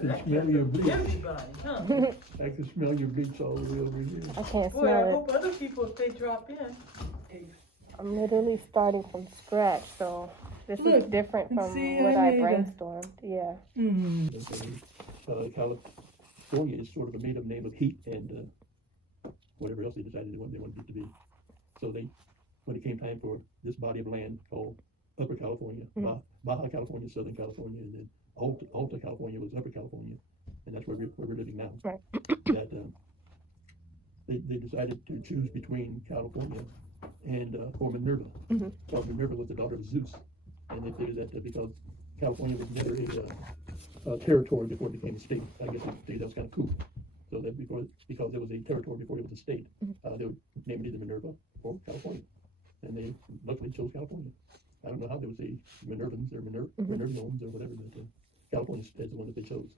can smell your bleach. Everybody, huh? I can smell your bleach all the way over here. I can't Boy, I smell it. hope other people, if they drop in. I'm literally starting from scratch, so this is Look, different from see, what I I made a- brainstormed. Yeah. California is sort of a made-up name of heat and whatever else they decided they wanted it to be. So when it came time for this body of land called Upper California, Baja California, Southern California, and then Alta California was Upper California, and that's where we're living now. Right. That they decided to choose between California and or Minerva. Because Minerva was the daughter of Zeus, and they figured that because California was never a territory before it became a state, I guess that was kind of cool. So that because it was a territory before it was a state, they would name it either Minerva or California, and they luckily chose California. I don't know how there was a Minervans or Minervans or whatever, but California is the one that they chose.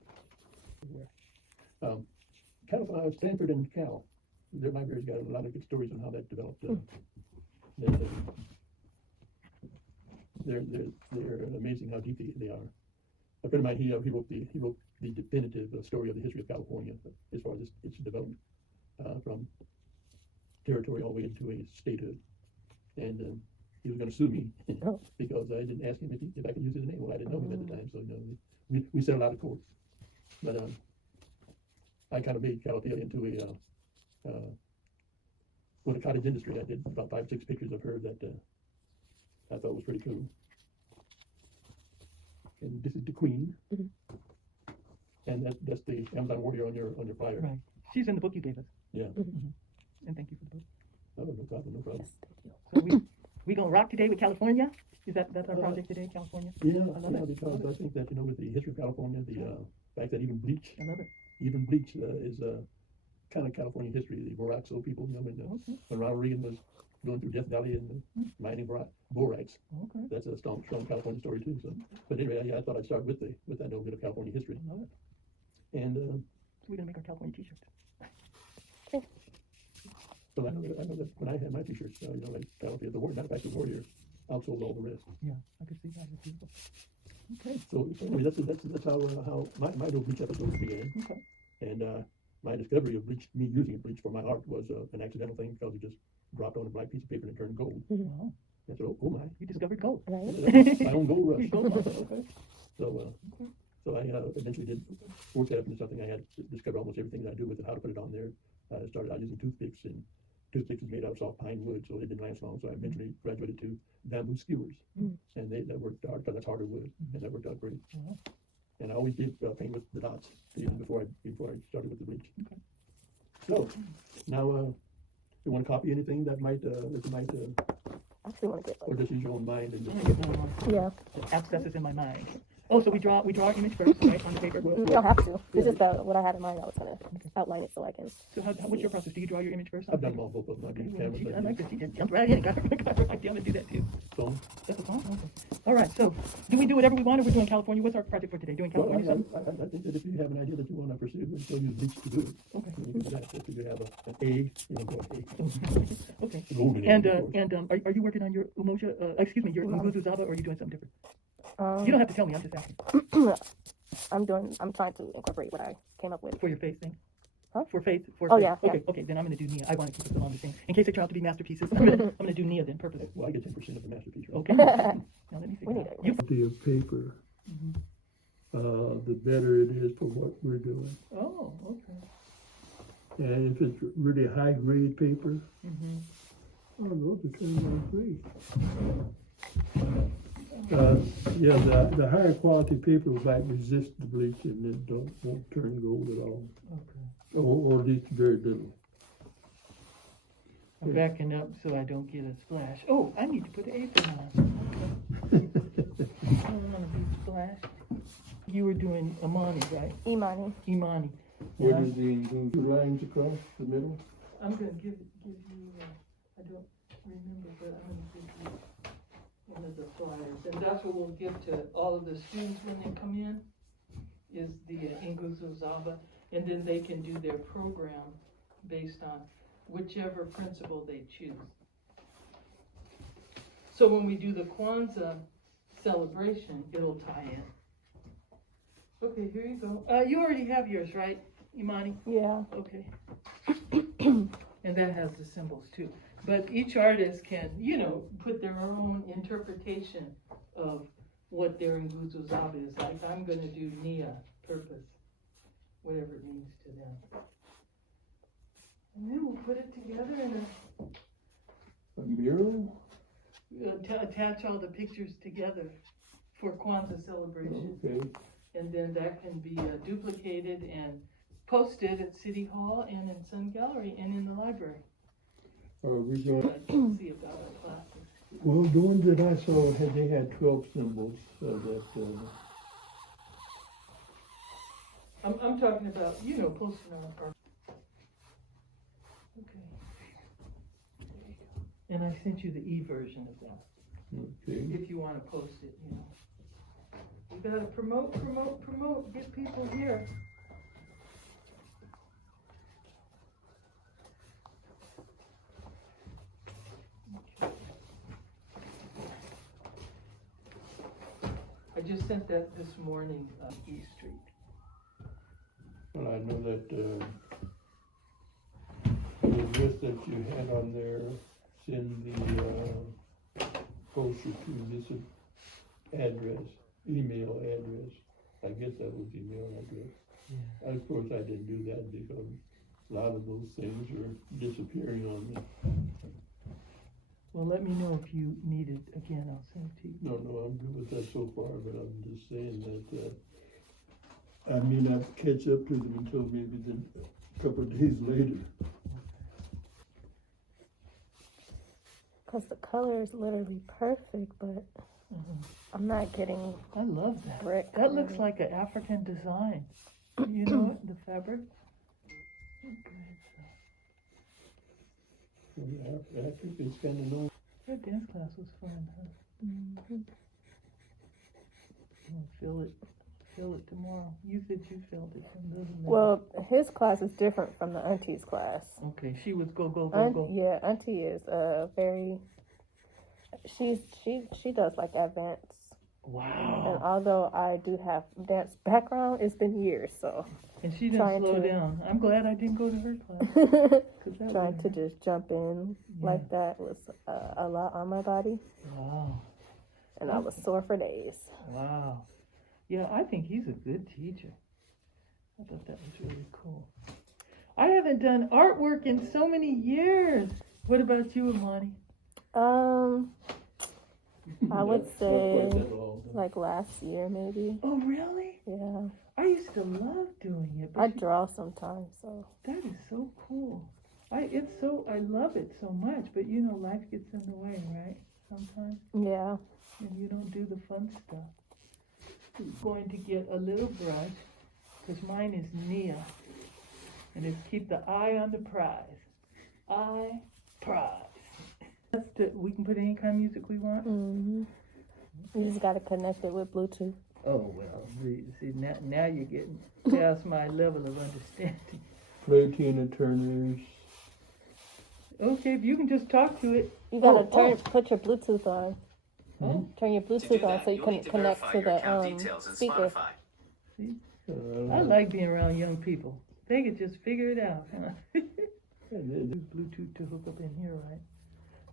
California, Stanford and Cal, their library's got a lot of good stories on how that developed. They're amazing how deep they are. A friend of mine, he wrote the definitive story of the history of California as far as its development from territory all the way into a statehood. And he was going to sue me because I didn't ask him if I could use his name. Well, I didn't know him at the time, so we settled out of court. But I kind of made California into a cottage industry. I did about 5, 6 pictures of her that I thought was pretty cool. And this is the Queen, and that's the Amazon warrior on your flyer. Right. She's in the book you gave us. Yeah. And thank you for the book. Oh, no problem, no problem. So we gonna rock today with California? That's our project today, California? Yeah, I love it. because I think that with the history of California, the fact that even bleach I love it. is kind of California history. The Boraxo people, when Ronald Reagan was going through Death Valley and mining borax. Okay. That's a strong California story too. So, but anyway, I thought I'd start with that little bit of California history. I love it. And We're gonna make our California t-shirts. so I know that when I had my t-shirts, like California, the warrior, matter of fact, the warrior outsold all the rest. Yeah, I could see that. It's beautiful. Okay. So anyway, that's how my little bleach episode began. Okay. And my discovery of bleach, me using bleach for my art, was an accidental thing because it just dropped on a black piece of paper and it turned gold. Wow. And so, oh my, You discovered gold. my own gold rush. Gold rush, okay. So I eventually did work that up into something. I had to discover almost everything that I do with it, how to put it on there. I started out using toothpicks, and toothpicks is made out of soft pine wood, so it didn't last long. So I eventually graduated to bamboo skewers, and that worked out because that's harder wood, and that worked out great. Wow. And I always did paint with the dots even before I started with the bleach. Okay. So now, you want to copy anything that might I actually want to get or just use your own mind and I'm gonna get one on Yeah. the abscesses in my mind. Oh, so we draw our image first, right, on the paper? You don't have to. It's just what I had in mind. I was going to outline it so I can. So what's your process? Do you draw your image first? on I've the done paper? all both of them. I've used Well, cameras, I I've like used this. She just jumped right in and got her idea. I'm gonna do that too. phone. That's a song? Okay. All right, so do we do whatever we want, or we're doing California? What's our project for today? Doing Well, California? I think that if you have an idea that you want to pursue, then still use bleach to do it. Okay. You can do that. If you have an A, you know, go A. Okay. Golden And A, of course. are you working on your your Nguzu Zaba, or are you doing something different? You don't have to tell me. I'm just asking. I'm trying to incorporate what I came up with. For your face thing. Huh? For face. Oh, yeah, Okay. Okay. Then I'm gonna do Nia. I want to keep it along the same. In case they turn out to be masterpieces, I'm gonna do Nia then. Purpose. Well, I get 10% of the masterpiece. Right? Okay. Now let me see. We need it. You. The paper, the better it is for what we're doing. Oh. Okay. And if it's really high grade paper, Mm-hmm. oh, those are turning out great. The higher quality paper might resist the bleach and it won't turn gold at all, Okay. or at least very little. I'm backing up so I don't get a splash. Oh, I need to put the apron on. I don't want to be splashed. You were doing Imani, right? Imani. Imani. Where And does the lines across the middle? I'm gonna give you. I don't remember, but I'm gonna give you one of the flyers, and that's what we'll give to all of the students when they come in. Is the Nguzu Zaba, and then they can do their program based on whichever principle they choose. So when we do the Kwanzaa celebration, it'll tie in. Okay, here you go. You already have yours, right, Imani? Yeah. Okay. And that has the symbols too. But each artist can, put their own interpretation of what their Nguzo Zaba is. Like I'm gonna do Nia, purpose, whatever it means to them. And then we'll put it together in A mural? attach all the pictures together for Kwanzaa celebration. Okay. And then that can be duplicated and posted at City Hall and in Sun Gallery and in the library. Are we going, See about our classes. well, the ones that I saw, they had 12 symbols, so that, I'm talking about, posting our. Okay. And I sent you the e-version of that, okay. if you wanna post it, You gotta promote, get people here. Okay. I just sent that this morning, E Street. Well, I know that, the list that you had on there, send the, poster to this address, email address. I guess that was email address. Yeah. Of course, I didn't do that because a lot of those things are disappearing on me. Well, let me know if you need it again, I'll send it to you. No, I'm good with that so far, but I'm just saying that, I may not catch up to them until maybe a couple of days later. Because the color is literally perfect, but I'm not getting I love that. brick. That looks like an African design. You know it, the fabric? Yeah, I think it's kind of nice. Your dance class was fun, huh? I'll feel it tomorrow. You said you felt it from the other night. Well, his class is different from the auntie's class. Okay, she was go. Yeah, auntie is very. She does like advanced. And Wow. although I do have dance background, it's been years, so And she didn't trying slow to- down. I'm glad I didn't go to her class. 'Cause that trying to was- just jump in Yeah. like that was a lot on my body, Wow. and I was sore for days. Wow. Yeah, I think he's a good teacher. I thought that was really cool. I haven't done artwork in so many years. What about you, Imani? I would Not quite say that long. like last year maybe. Oh, really? Yeah, I used to love doing it. I But draw sometimes, so that is so cool. I love it so much, but life gets in the way, right? Sometimes, yeah. and you don't do the fun stuff. I'm going to get a little brush, because mine is Nia, and it's keep the eye on the prize. Eye, prize. We can put any kind of music we want. You just gotta connect it with Bluetooth. Oh well, see now you're getting past my level of understanding. Play Tina Turner's. Okay, if you can just talk to it. You gotta Oh, put your Bluetooth on. Oh. Turn your To do Bluetooth on that, so you you'll can need to connect verify to your account the details in speaker. Spotify. I like being around young people. They could just figure it out. Huh? And Use Bluetooth to hook up in here, right?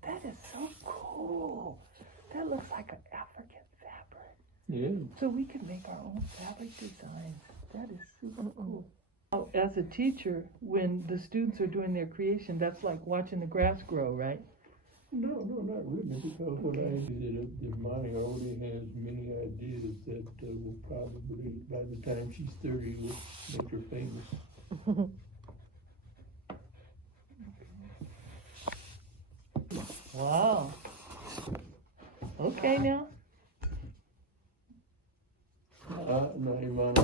That is so cool. That looks like an African fabric. yeah, So we can make our own fabric designs. That is super cool. Now, as a teacher, when the students are doing their creation, that's like watching the grass grow, right? no, not really, because what I see that Monty already has many ideas that will probably, by the time she's 30, will make her famous. Wow. Okay now. No, Imani,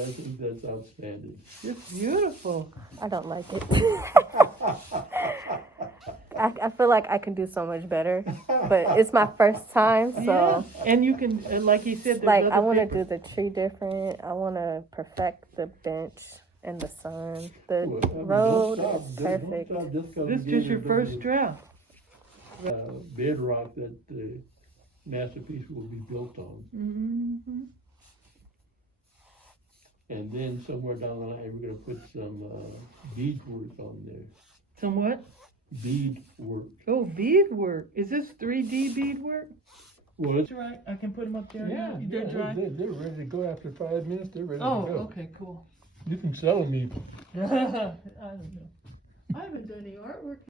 I think that's outstanding. It's beautiful. I don't like it. I feel like I can do so much better, but it's my first time, so Yeah. And you can, like he said, there's like other I want to papers. do the tree different. I want to perfect the bench and the sun. The Well, I mean, road don't is stop, don't perfect. stop just 'cause This is you just your gave first it draft. the, bedrock that the masterpiece will be built on. Mm-hmm. And then somewhere down the line, we're gonna put some, bead work on there. Somewhat? Bead work. Oh, beadwork. Is this 3D beadwork? Well, it's, Dry, I can put them up there yeah, now? They're yeah, dry? they're ready to go after 5 minutes, they're ready to Oh, go. okay, cool. You can sell them even. I don't know. I haven't done any artwork